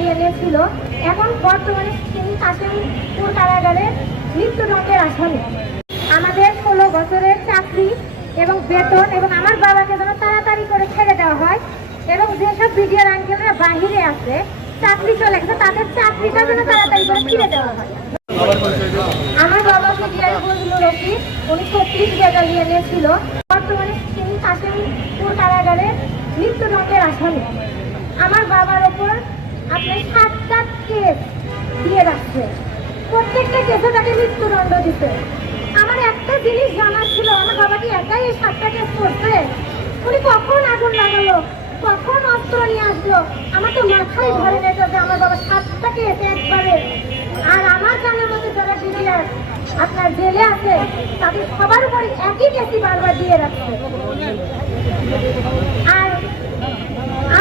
নিয়ে নিয়েছিল। এখন বর্তমানে তিনি কাশিমপুর কারাগারে মৃত্যুদণ্ডের আসামি। আমাদের ষোলো বছরের চাকরি এবং বেতন এবং আমার বাবাকে যেন তাড়াতাড়ি করে ছেড়ে দেওয়া হয় এবং যেসব বিডিআর আঙ্কেলরা বাহিরে আছে, চাকরি চলে গেছে, তাদের চাকরিটা যেন তাড়াতাড়ি করে ফিরে দেওয়া হয়। আমার বাবাকে ডিআই বজলুর রশিদ উনি ছত্রিশ জায়গা নিয়ে নিয়েছিল। বর্তমানে তিনি কাশিমপুর কারাগারে মৃত্যুদণ্ডের আসামি। আমার বাবার ওপর আপনি সাতটা কেস দিয়ে রাখছে প্রত্যেকটা কেসে তাকে মৃত্যুদণ্ড দিতে আমার একটা জিনিস জানার ছিল, আমার বাবা কি একাই এই সাতটা কেস করছে। উনি কখন আগুন লাগালো? কখন অস্ত্র নিয়ে আসলো? আমার তো মাথায় ধরে নেই যে আমার বাবা সাতটা কেস একবারে। আর আমার জানার মতো যারা বিডিআর আপনার জেলে আছে, তাদের সবার উপরে একই কেসি বারবার দিয়ে রাখছে আর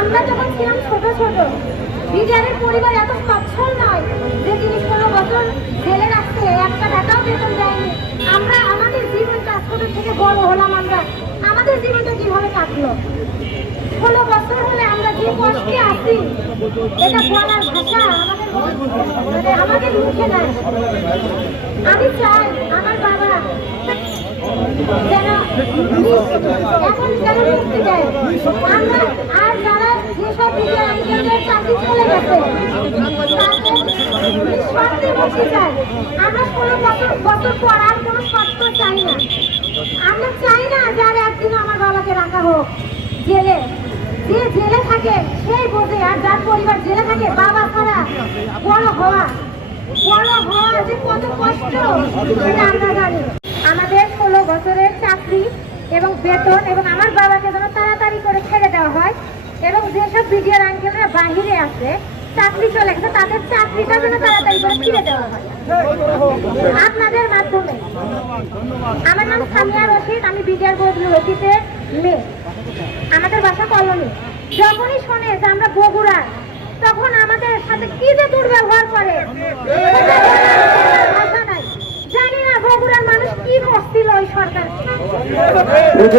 আমরা যখন ছিলাম ছোট ছোট বিডিআরের পরিবার এত সচ্ছল নয় যে তিনি ষোলো বছর জেলে রাখছে একটা টাকাও বেতন দেয়নি। আমরা, আমাদের জীবনটা ছোট থেকে বড় হলাম আমরা। আমাদের জীবনটা কীভাবে কাটলো? ষোলো বছর হলে আমরা যে কষ্টে আছি, এটা বলার ভাষা আমাদের আমাদের মুখে নাই। আমি চাই আমার বাবা যেন এখন যেন মুক্তি দেয়। আমরা আর জেলে। যে জেলে থাকে, সেই আর যার পরিবার জেলে থাকে, বাবা বড় হওয়া বড় যে কত কষ্ট আমরা জানি আমাদের ষোলো বছরের চাকরি এবং বেতন এবং আমার বাবাকে যেন তাড়াতাড়ি করে ছেড়ে দেওয়া হয় এবং যেসব বিডিআর আঙ্কেলরা বাহিরে আছে, চাকরি চলে গেছে, তাদের চাকরিটা যেন তাড়াতাড়ি করে ফিরে দেওয়া হয়। আপনাদের মাধ্যমে। আমার নাম সামিয়া রশিদ, আমি বিডিআর বদলু রশিদের মেয়ে। আমাদের বাসা কলোনি। যখনই শোনে যে আমরা বগুড়া, তখন আমাদের সাথে কি যে দুর্ব্যবহার করে। জানি না বগুড়ার মানুষ কি করছিল ওই সরকার